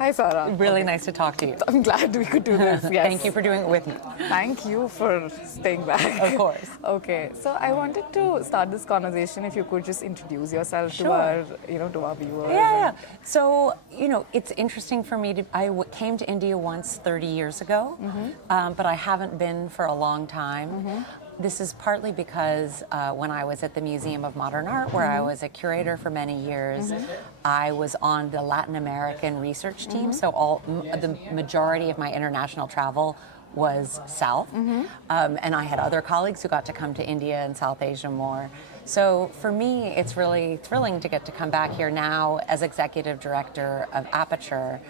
Hi, Sarah. Really nice to talk to you. I'm glad we could do this. Yes. Thank you for doing it with me. Thank you for staying back. Of course. Okay, so I wanted to start this conversation. If you could just introduce yourself to Sure. our, to our viewers. Yeah. So, it's interesting for me I came to India once 30 years ago, but I haven't been for a long time. This is partly because when I was at the Museum of Modern Art, where I was a curator for many years, I was on the Latin American research team, so the majority of my international travel was south, and I had other colleagues who got to come to India and South Asia more. So for me, it's really thrilling to get to come back here now as executive director of Aperture.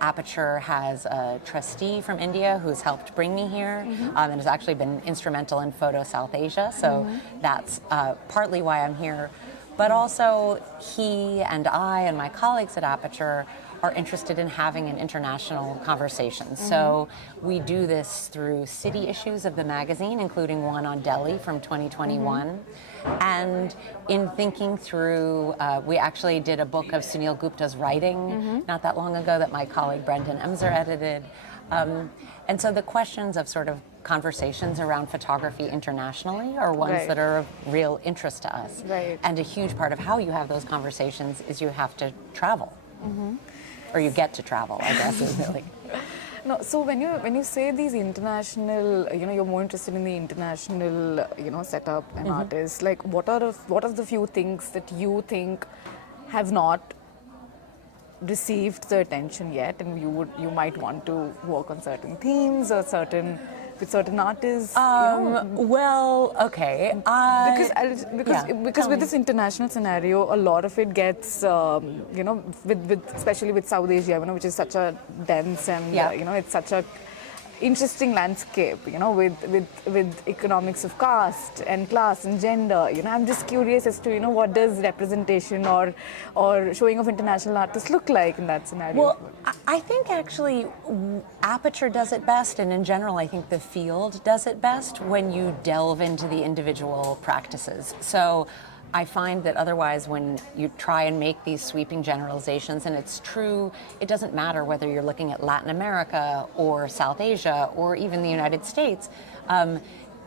Aperture has a trustee from India who's helped bring me here and has actually been instrumental in Photo South Asia. So that's partly why I'm here. But also he and I and my colleagues at Aperture are interested in having an international conversation. So we do this through city issues of the magazine, including one on Delhi from 2021. And in thinking through, we actually did a book of Sunil Gupta's writing not that long ago that my colleague Brendan Emser edited. And so the questions of sort of conversations around photography internationally are ones that are of real interest to us. And a huge part of how you have those conversations is you have to travel. Or you get to travel, I guess, is really. No, so when you say these international, you're more interested in the international, setup and artists. Like, what are the few things that you think have not received the attention yet, and you might want to work on certain themes or with certain artists? Well, okay. Because with this international scenario, a lot of it gets, especially with South Asia, which is such a dense and it's such a interesting landscape, with economics of caste and class and gender. I'm just curious as to what does representation or showing of international artists look like in that scenario? Well, I think actually Aperture does it best, and in general I think the field does it best when you delve into the individual practices. So I find that otherwise when you try and make these sweeping generalizations, and it's true, it doesn't matter whether you're looking at Latin America or South Asia or even the United States,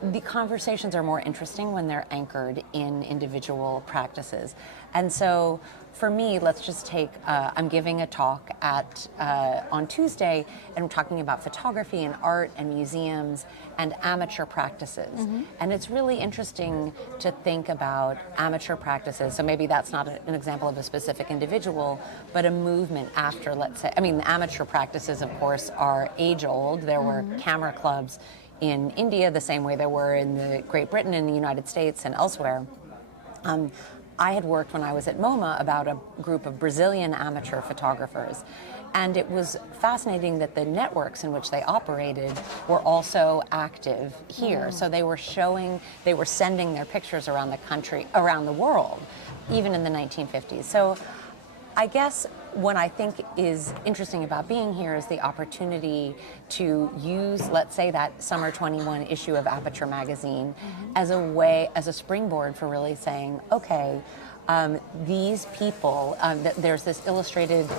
the conversations are more interesting when they're anchored in individual practices. And so for me, let's just take, I'm giving a talk on Tuesday, and I'm talking about photography and art and museums and amateur practices. And it's really interesting to think about amateur practices. So maybe that's not an example of a specific individual, but a movement after, let's say, the amateur practices, of course, are age old. There were camera clubs in India the same way there were in Great Britain and the United States and elsewhere. I had worked when I was at MoMA about a group of Brazilian amateur photographers, and it was fascinating that the networks in which they operated were also active here. So they were sending their pictures around the country, around the world, even in the 1950s. So I guess what I think is interesting about being here is the opportunity to use, let's say, that summer 21 issue of Aperture magazine as a springboard for really saying, okay, these people, there's this Illustrated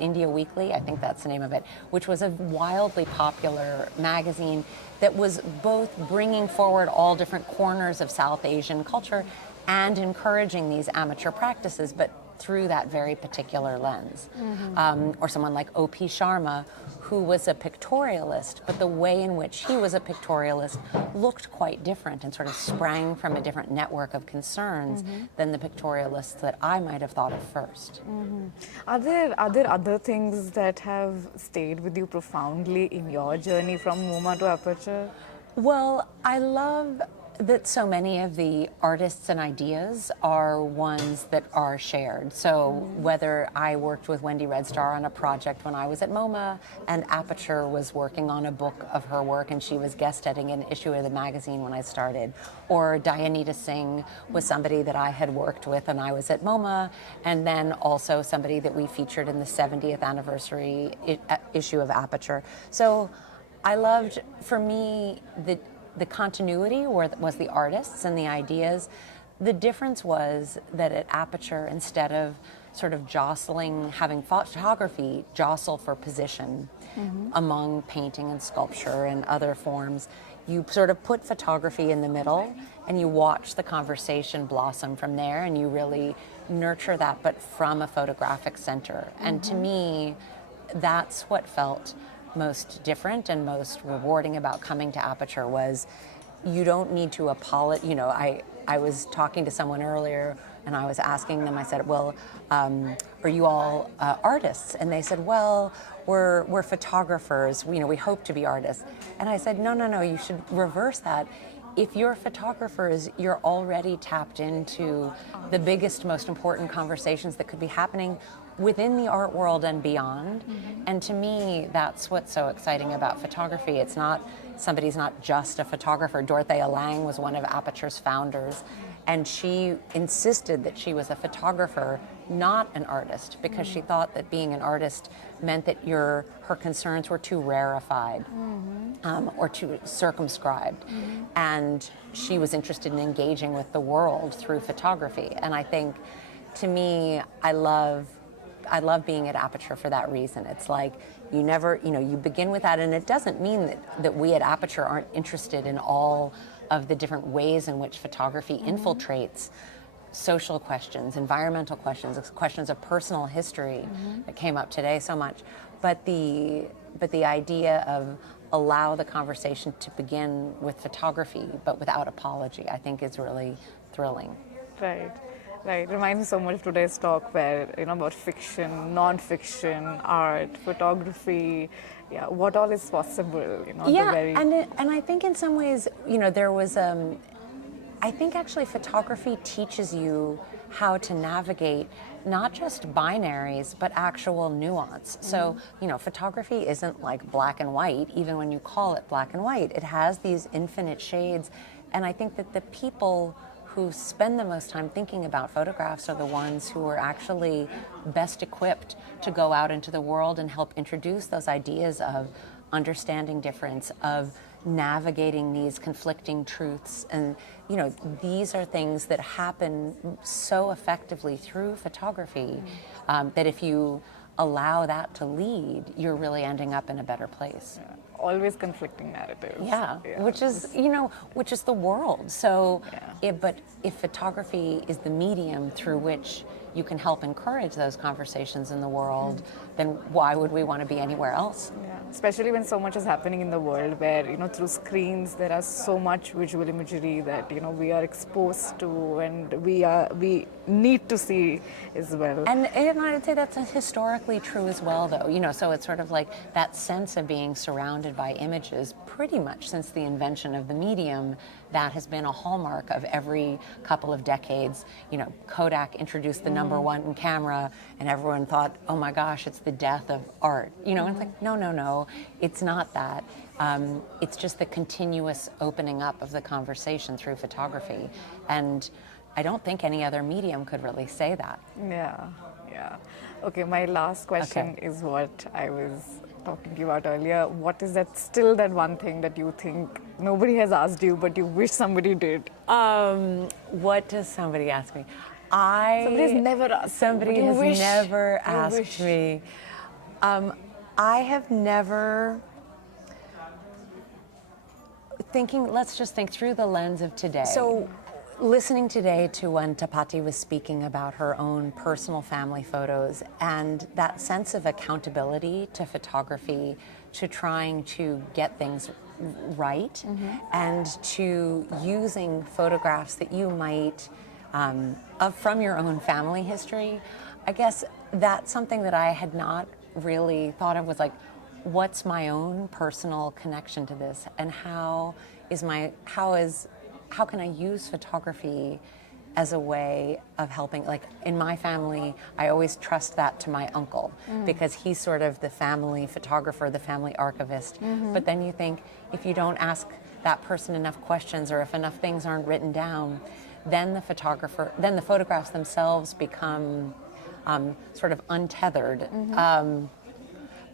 India Weekly, I think that's the name of it, which was a wildly popular magazine that was both bringing forward all different corners of South Asian culture and encouraging these amateur practices, but through that very particular lens. Or someone like O.P. Sharma, who was a pictorialist, but the way in which he was a pictorialist looked quite different and sort of sprang from a different network of concerns than the pictorialists that I might have thought of first. Are there other things that have stayed with you profoundly in your journey from MoMA to Aperture? Well, I love that so many of the artists and ideas are ones that are shared. So whether I worked with Wendy Red Star on a project when I was at MoMA, and Aperture was working on a book of her work and she was guest editing an issue of the magazine when I started, or Dayanita Singh was somebody that I had worked with and I was at MoMA, and then also somebody that we featured in the 70th anniversary issue of Aperture. So I loved, for me, the continuity was the artists and the ideas. The difference was that at Aperture, instead of sort of having photography jostle for position among painting and sculpture and other forms. You sort of put photography in the middle and you watch the conversation blossom from there, and you really nurture that, but from a photographic center. And to me, that's what felt most different and most rewarding about coming to Aperture. Was you don't need to apologize. You know, I was talking to someone earlier and I was asking them, I said, well, are you all artists? And they said, well, we're photographers. We hope to be artists. And I said, no, you should reverse that. If you're photographers, you're already tapped into the biggest, most important conversations that could be happening within the art world and beyond. And to me, that's what's so exciting about photography. It's not, somebody's not just a photographer. Dorothea Lange was one of Aperture's founders, and she insisted that she was a photographer, not an artist, because she thought that being an artist meant that her concerns were too rarefied or too circumscribed. And she was interested in engaging with the world through photography. And I think, to me, I love being at Aperture for that reason. It's like you begin with that, and it doesn't mean that we at Aperture aren't interested in all of the different ways in which photography infiltrates social questions, environmental questions, questions of personal history that came up today so much. But the idea of allow the conversation to begin with photography, but without apology, I think is really thrilling. Right. Right, reminds me so much of today's talk, where about fiction, non-fiction, art, photography, what all is possible. And I think in some ways, there was I think actually photography teaches you how to navigate not just binaries, but actual nuance. So, photography isn't like black and white, even when you call it black and white. It has these infinite shades, and I think that the people who spend the most time thinking about photographs are the ones who are actually best equipped to go out into the world and help introduce those ideas of understanding difference, of navigating these conflicting truths. And these are things that happen so effectively through photography that if you allow that to lead, you're really ending up in a better place. Always conflicting narratives. Yeah. Which is the world. So, but if photography is the medium through which you can help encourage those conversations in the world, then why would we want to be anywhere else? Yeah. Especially when so much is happening in the world, where through screens there are so much visual imagery that we are exposed to, and we need to see as well. And I'd say that's historically true as well, though. So it's sort of like that sense of being surrounded by images. Pretty much since the invention of the medium, that has been a hallmark of every couple of decades. Kodak introduced the number one camera, and everyone thought, oh my gosh, it's the death of art. And it's like, no, it's not that. It's just the continuous opening up of the conversation through photography. And I don't think any other medium could really say that. Yeah. Okay, my last question is what I was talking to you about earlier. What is that one thing that you think nobody has asked you, but you wish somebody did? What does somebody ask me? Somebody's never asked. Somebody has never asked me. I have never let's just think through the lens of today. So, listening today to when Tapati was speaking about her own personal family photos and that sense of accountability to photography, to trying to get things right, and to using photographs that you might from your own family history, I guess that's something that I had not really thought of, was like, what's my own personal connection to this, and how can I use photography as a way of helping? Like in my family, I always trust that to my uncle because he's sort of the family photographer, the family archivist. But then you think, if you don't ask that person enough questions, or if enough things aren't written down, then the photographs themselves become sort of untethered.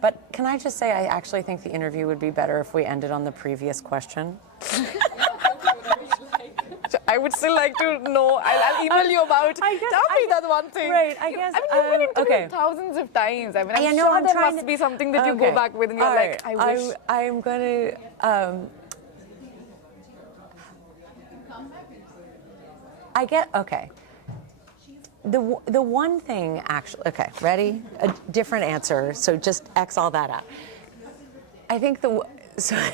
But can I just say, I actually think the interview would be better if we ended on the previous question. I would still like to know. I'll email you about. Tell me that one thing. Right, I guess. I mean, you've been interviewed okay. thousands of times. I mean, I'm know, sure I'm there trying must to- be something that you Okay. go back with and you're All like, right. I wish. I'm going to. I get okay. The one thing actually, okay, ready? A different answer, so just X all that out. I think so,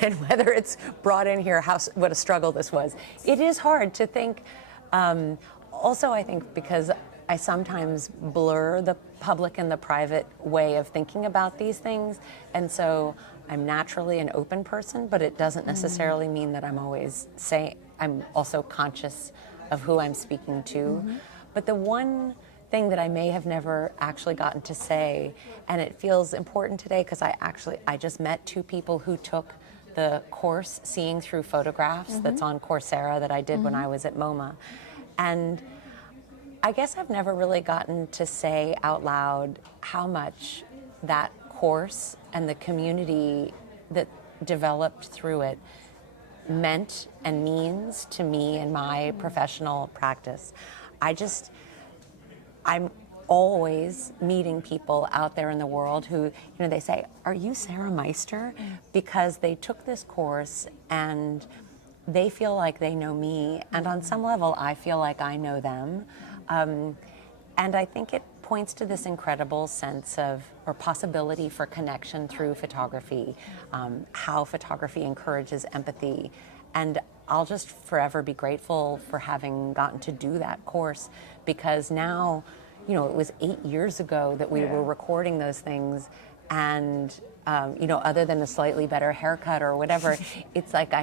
and whether it's brought in here, what a struggle this was. It is hard to think. Also, I think because I sometimes blur the public and the private way of thinking about these things, and so I'm naturally an open person, but it doesn't necessarily mean that I'm always saying. I'm also conscious of who I'm speaking to. But the one thing that I may have never actually gotten to say, and it feels important today because I just met two people who took the course Seeing Through Photographs that's on Coursera that I did when I was at MoMA. And I guess I've never really gotten to say out loud how much that course and the community that developed through it meant and means to me in my professional practice. I'm always meeting people out there in the world who, they say, "Are you Sarah Meister?" Because they took this course and they feel like they know me, and on some level I feel like I know them. And I think it points to this incredible sense of, or possibility for connection through photography, how photography encourages empathy. And I'll just forever be grateful for having gotten to do that course, because now, it was 8 years ago that we were recording those things, and other than a slightly better haircut or whatever, it's like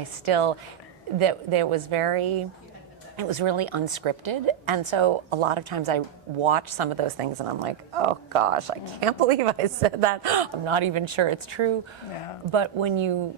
it was really unscripted, and so a lot of times I watch some of those things and I'm like, oh gosh, I can't believe I said that. I'm not even sure it's true. Yeah. But when you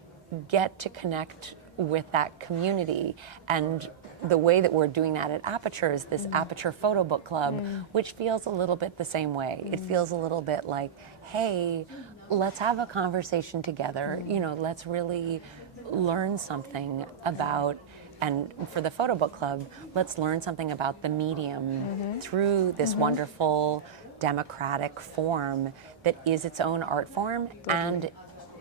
get to connect with that community, and the way that we're doing that at Aperture is this Aperture Photo Book Club, which feels a little bit the same way. It feels a little bit like, hey, let's have a conversation together. Let's really learn something about, and for the Photo Book Club, let's learn something about the medium through this wonderful democratic form that is its own art form, and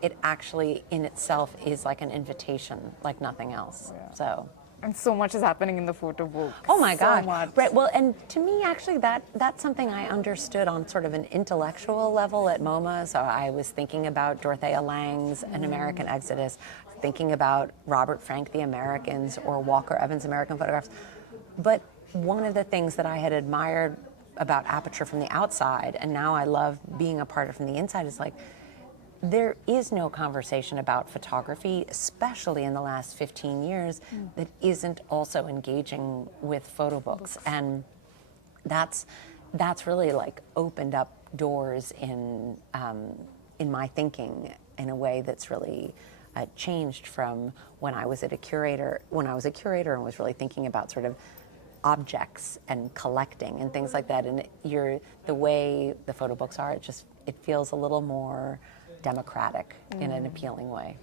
it actually in itself is like an invitation like nothing else. So. And so much is happening in the photo book. Oh my so God. much. Right. Well, and to me, actually, that's something I understood on sort of an intellectual level at MoMA. So I was thinking about Dorothea Lange's An American Exodus, thinking about Robert Frank, The Americans, or Walker Evans' American Photographs. But one of the things that I had admired about Aperture from the outside, and now I love being a part of it from the inside, is like, there is no conversation about photography, especially in the last 15 years, that isn't also engaging with photo books. And that's really like opened up doors in my thinking in a way that's really changed from when I was a curator and was really thinking about sort of objects and collecting and things like that. And the way the photo books are, it feels a little more democratic in an appealing way.